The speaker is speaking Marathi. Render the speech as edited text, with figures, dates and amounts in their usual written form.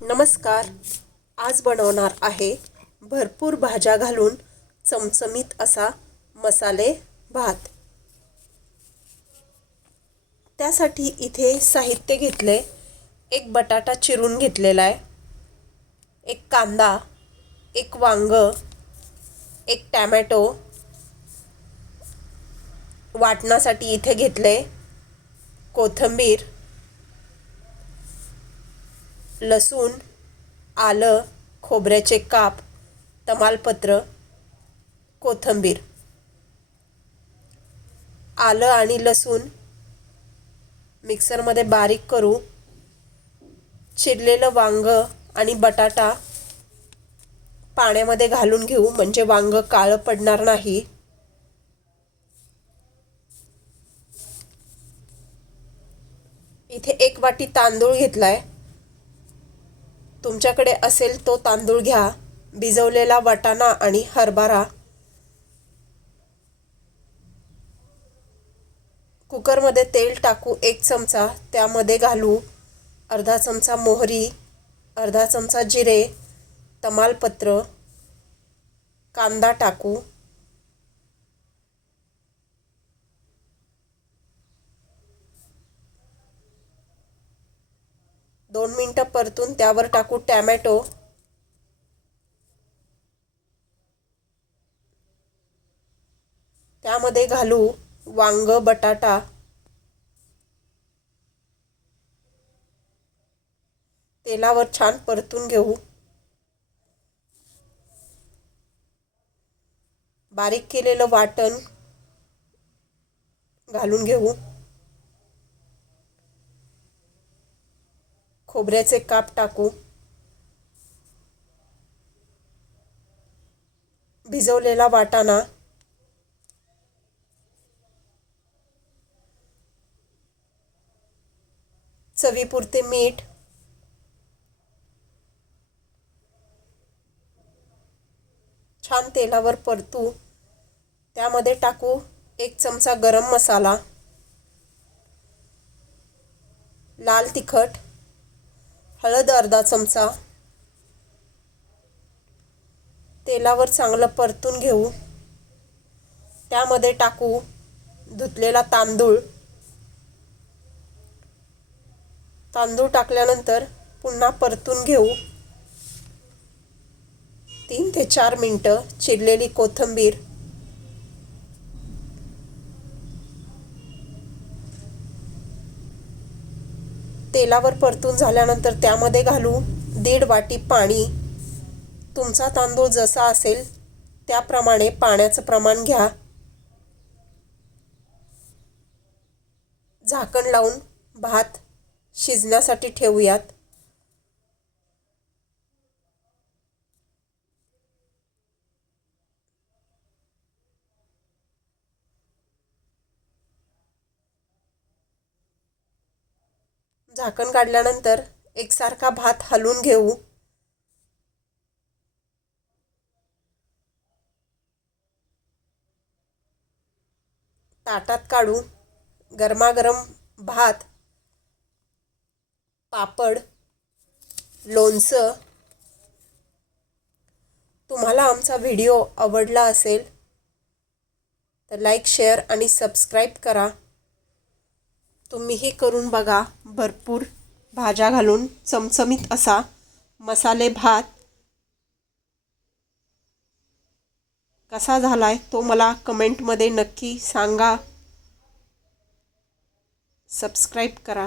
नमस्कार. आज बनवणार आहे भरपूर भाज्या घालून चमचमीत असा मसाले भात. त्यासाठी इथे साहित्य घेतले. एक बटाटा चिरून घेतलेला आहे, एक कांदा, एक वांग, एक टोमॅटो वाटण्यासाठी इथे घेतले, कोथिंबीर, लसूण, आलं, खोबऱ्याचे काप, तमालपत्र, कोथिंबीर. आलं आणि लसूण मिक्सरमध्ये बारीक करू. चिरलेलं वांग आणि बटाटा पाण्यामध्ये घालून घेऊ, म्हणजे वांग काळं पडणार नाही. इथे एक वाटी तांदूळ घेतलाय. तुमच्याकडे असेल तो तांदूळ घ्या. भिजवलेला वाटाणा आणि हरभरा. कुकरमध्ये तेल टाकू 1 चमचा. त्यामध्ये घालू अर्धा चमचा मोहरी, अर्धा चमचा जिरे, तमालपत्र, कांदा टाकू. दोन मिनिटं परतून त्यावर टाकू टोमॅटो. त्यामध्ये घालू वांग, बटाटा. तेलावर छान परतून घेऊ. बारीक केलेलं वाटण घालून घेऊ. खोबऱ्याचे काप टाकू. भिजवलेला वाटाणा, चवीपुरते मीठ, छान तेलावर परतू. त्यामध्ये टाकू 1 चमचा गरम मसाला, लाल तिखट, हळद अर्धा चमचा. तेलावर चांगलं परतून घेऊ. त्यामध्ये टाकू धुतलेला तांदूळ. तांदूळ टाकल्यानंतर पुन्हा परतून घेऊ 3 ते 4 मिनिटं. चिरलेली कोथिंबीर, तेलावर परतून झाल्यानंतर त्यामध्ये घालू 1.5 वाटी पाणी. तुमचा तांदूळ जसा असेल त्याप्रमाणे पाण्याचं प्रमाण घ्या. झाकण लावून भात शिजण्यासाठी ठेवूयात. झाकण काढल्यानंतर एकसारखा भात हलवून घेऊ. ताटात काढू. गरमागरम भात, पापड, लोणचं. तुम्हाला आमचा व्हिडिओ आवडला असेल तर लाईक, शेअर आणि सबस्क्राईब करा. तुम्हीही करून बघा. भरपूर भाज्या घालून चमचमीत असा मसाले भात. कसा झालाय तो मला कमेंटमध्ये नक्की सांगा. सबस्क्राईब करा.